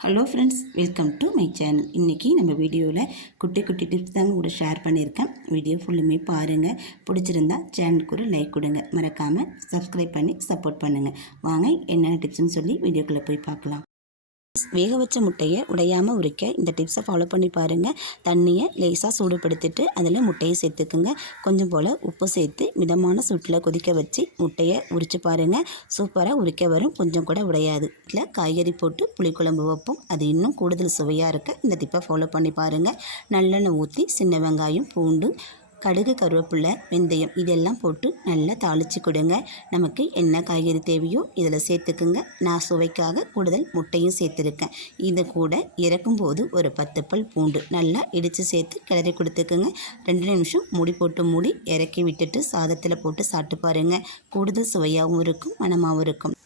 Hello friends, welcome to my channel. இன்றைக்கி நம்ம வீடியோவில் குட்டி டிப்ஸ் தாங்க கூட ஷேர் பண்ணியிருக்கேன். வீடியோ ஃபுல்லுமே பாருங்கள். பிடிச்சிருந்தா சேனலுக்கு ஒரு லைக் கொடுங்க. மறக்காமல் சப்ஸ்கிரைப் பண்ணி சப்போர்ட் பண்ணுங்கள். வாங்க என்னென்ன டிப்ஸ்னு சொல்லி வீடியோக்குள்ளே போய் பார்க்கலாம். வேக வச்ச முட்டையை உடையாமல் உரிக்க இந்த டிப்ஸை ஃபாலோ பண்ணி பாருங்கள். தண்ணியை லேசாக சூடுபடுத்திட்டு அதில் முட்டையை சேர்த்துக்குங்க. கொஞ்சம் போல் உப்பு சேர்த்து மிதமான சூட்டில் கொதிக்க வச்சு முட்டையை உரித்து பாருங்கள். சூப்பராக உரிக்க வரும், கொஞ்சம் கூட உடையாது. இதில் காய்கறி போட்டு புளிக்குழம்பு வைப்போம், அது இன்னும் கூடுதல் சுவையாக இருக்க இந்த டிப்பை ஃபாலோ பண்ணி பாருங்கள். நல்லெண்ணெய் ஊற்றி சின்ன வெங்காயம், பூண்டு, கடுகு, கருவேப்பிலை, வெந்தயம் இதெல்லாம் போட்டு நல்லா தாளித்து கொடுங்க. நமக்கு என்ன காய்கறி தேவையோ இதில் சேர்த்துக்குங்க. நான் சுவைக்காக கூடுதல் முட்டையும் சேர்த்துருக்கேன். இதை கூட இறக்கும்போது ஒரு 10 பல் பூண்டு நல்லா இடித்து சேர்த்து கிளறி கொடுத்துக்குங்க. 2 நிமிஷம் மூடி போட்டு மூடி இறக்கி விட்டுட்டு சாதத்தில் போட்டு சாப்பிட்டு பாருங்கள். கூடுதல் சுவையாகவும் இருக்கும், மணமாகவும் இருக்கும்.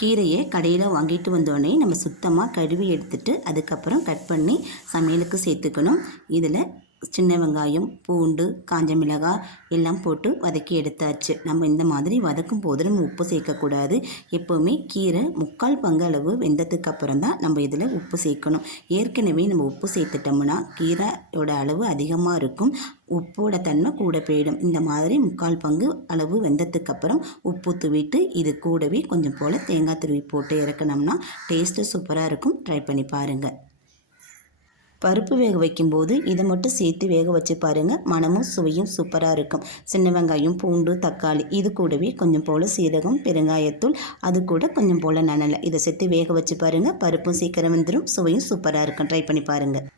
கீரையை கடையில் வாங்கிட்டு வந்தோடனே நம்ம சுத்தமாக கழுவி எடுத்துட்டு அதுக்கப்புறம் கட் பண்ணி சமையலுக்கு சேர்த்துக்கணும். இதில் சின்ன வெங்காயம், பூண்டு, காஞ்ச மிளகாய் எல்லாம் போட்டு வதக்கி எடுத்தாச்சு. நம்ம இந்த மாதிரி வதக்கும் போது நம்ம உப்பு சேர்க்கக்கூடாது. எப்போவுமே கீரை 3/4 பங்கு அளவு வெந்ததுக்கு அப்புறம் தான் நம்ம இதில் உப்பு சேர்க்கணும். ஏற்கனவே நம்ம உப்பு சேர்த்துட்டோம்னா கீரையோட அளவு அதிகமாக இருக்கும், உப்போட தன்மை கூட போயிடும். இந்த மாதிரி 3/4 பங்கு அளவு வெந்ததுக்கு அப்புறம் உப்பு தூவிட்டு இது கூடவே கொஞ்சம் போல் தேங்காய் துருவி போட்டு இறக்கணும்னா டேஸ்ட்டு சூப்பராக இருக்கும். ட்ரை பண்ணி பாருங்கள். பருப்பு வேக வைக்கும்போது இதை மட்டும் சேர்த்து வேக வச்சு பாருங்கள். மணமும் சுவையும் சூப்பராக இருக்கும். சின்ன வெங்காயம், பூண்டு, தக்காளி இது கூடவே கொஞ்சம் போல் சீரகம், பெருங்காயத்தூள், அது கூட கொஞ்சம் போல் நனலை இதை சேர்த்து வேக வச்சு பாருங்கள். பருப்பும் சீக்கிரம் வந்துடும், சுவையும் சூப்பராக இருக்கும். ட்ரை பண்ணி பாருங்கள்.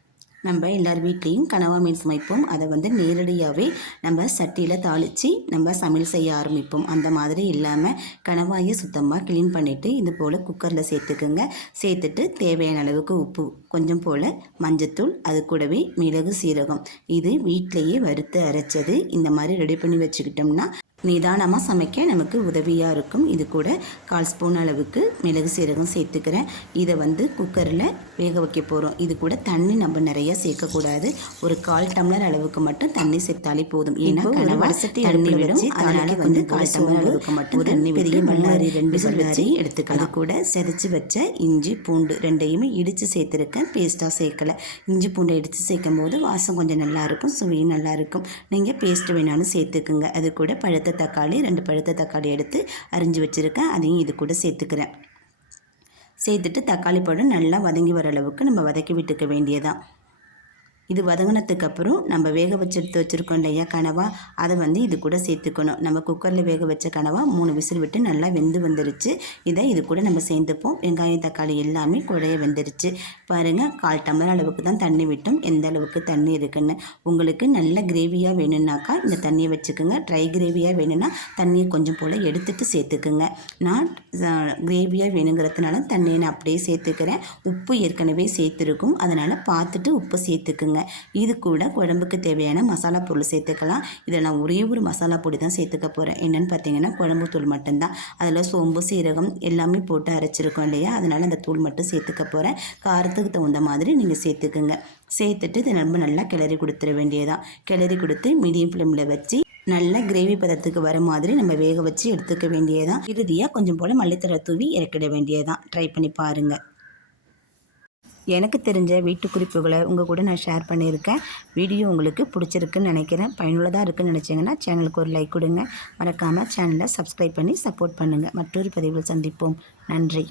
நம்ம எல்லார் வீட்லேயும் கனவா மீன் சமைப்போம். அதை நேரடியாகவே நம்ம சட்டியில் தாளித்து நம்ம சமையல் செய்ய ஆரம்பிப்போம். அந்த மாதிரி இல்லாமல் கனவாயை சுத்தமாக க்ளீன் பண்ணிவிட்டு இது போல் குக்கரில் சேர்த்துக்குங்க. சேர்த்துட்டு தேவையான அளவுக்கு உப்பு, கொஞ்சம் போல் மஞ்சத்தூள், அது கூடவே மிளகு, சீரகம் இது வீட்டிலையே வறுத்து அரைச்சது இந்த மாதிரி ரெடி பண்ணி வச்சுக்கிட்டோம்னா நிதானமாக சமைக்க நமக்கு உதவியாக இருக்கும். இது கூட 1/4 ஸ்பூன் அளவுக்கு மிளகு, சீரகம் சேர்த்துக்கிறேன். இதை குக்கரில் வேக வைக்க போகிறோம். இது கூட தண்ணி நம்ம நிறைய சேர்க்கக்கூடாது. ஒரு 1/4 டம்ளர் அளவுக்கு மட்டும் தண்ணி சேர்த்தாலே போதும். ஏன்னா வடசட்டி தண்ணி விடும், அதனால் 1/4 டம்ளர் அளவுக்கு மட்டும் தண்ணி பெரிய பல்லாரி 2 பல்லாரி எடுத்துக்கலாம். அது கூட செதைச்சி வச்ச இஞ்சி, பூண்டு ரெண்டையுமே இடித்து சேர்த்துருக்கேன், பேஸ்ட்டாக சேர்க்கலை. இஞ்சி பூண்டை இடித்து சேர்க்கும் போது வாசம் கொஞ்சம் நல்லாயிருக்கும், சுவையும் நல்லாயிருக்கும். நீங்கள் பேஸ்ட்டு வேணாலும் சேர்த்துக்குங்க. அது கூட பழுத்த தக்காளி 2 பழுத்த தக்காளி எடுத்து அரிஞ்சு வச்சுருக்கேன், அதையும் இது கூட சேர்த்துக்கிறேன். சேர்த்துட்டு தக்காளி பழம் நல்லா வதங்கி வர அளவுக்கு நம்ம வதக்கி விட்டுக்க வேண்டியதான். இது வதங்கினதுக்கப்புறம் நம்ம வேக வச்சு எடுத்து வச்சுருக்கோம் இல்லையா கனவா, அதை இது கூட சேர்த்துக்கணும். நம்ம குக்கரில் வேக வச்ச கனவா 3 விசில் விட்டு நல்லா வெந்து வந்துருச்சு. இது கூட நம்ம சேர்ந்துப்போம். வெங்காயம், தக்காளி எல்லாமே குழைய வெந்துருச்சு பாருங்கள். 1/4 டம்ளர் அளவுக்கு தான் தண்ணி விட்டோம். எந்த அளவுக்கு தண்ணி இருக்குன்னு உங்களுக்கு நல்ல கிரேவியாக வேணும்னாக்கா இந்த தண்ணியை வச்சுக்கோங்க. ட்ரை கிரேவியாக வேணும்னா தண்ணியை கொஞ்சம் போல் எடுத்துகிட்டு சேர்த்துக்குங்க. நான் கிரேவியாக வேணுங்கிறதுனால தண்ணியை நான் அப்படியே சேர்த்துக்கிறேன். உப்பு ஏற்கனவே சேர்த்துருக்கும், அதனால் பார்த்துட்டு உப்பு சேர்த்துக்குங்க. இது கூட குழம்புக்கு தேவையான மசாலா பொருள் சேர்த்துக்கலாம். இதில் நான் ஒரே ஒரு மசாலா பொடி தான் சேர்த்துக்க போகிறேன். என்னென்னு பார்த்தீங்கன்னா குழம்பு தூள் மட்டும்தான். அதில் சோம்பு, சீரகம் எல்லாமே போட்டு அரைச்சிருக்கோம் இல்லையா, அதனால் அந்த தூள் மட்டும் சேர்த்துக்க போகிறேன். காரத்துக்கு தகுந்த மாதிரி நீங்கள் சேர்த்துக்குங்க. சேர்த்துட்டு இதை நம்ம நல்லா கிளறி கொடுத்துட வேண்டியதான். கிளறி கொடுத்து மீடியம் ஃப்ளேமில் வச்சு நல்லா கிரேவி பதத்துக்கு வர மாதிரி நம்ம வேக வச்சு எடுத்துக்க வேண்டியதான். இறுதியாக கொஞ்சம் போல் மல்லித்தழை தூவி இறக்கிட வேண்டியதான். ட்ரை பண்ணி பாருங்கள். எனக்கு தெரிஞ்ச வீட்டு குறிப்புகளை உங்கள் கூட நான் ஷேர் பண்ணியிருக்கேன். வீடியோ உங்களுக்கு பிடிச்சிருக்குன்னு நினைக்கிறேன். பயனுள்ளதாக இருக்குன்னு நினச்சிங்கன்னா சேனலுக்கு ஒரு லைக் கொடுங்க. மறக்காமல் சேனலை சப்ஸ்கிரைப் பண்ணி சப்போர்ட் பண்ணுங்கள். மற்றொரு பதிவில் சந்திப்போம். நன்றி.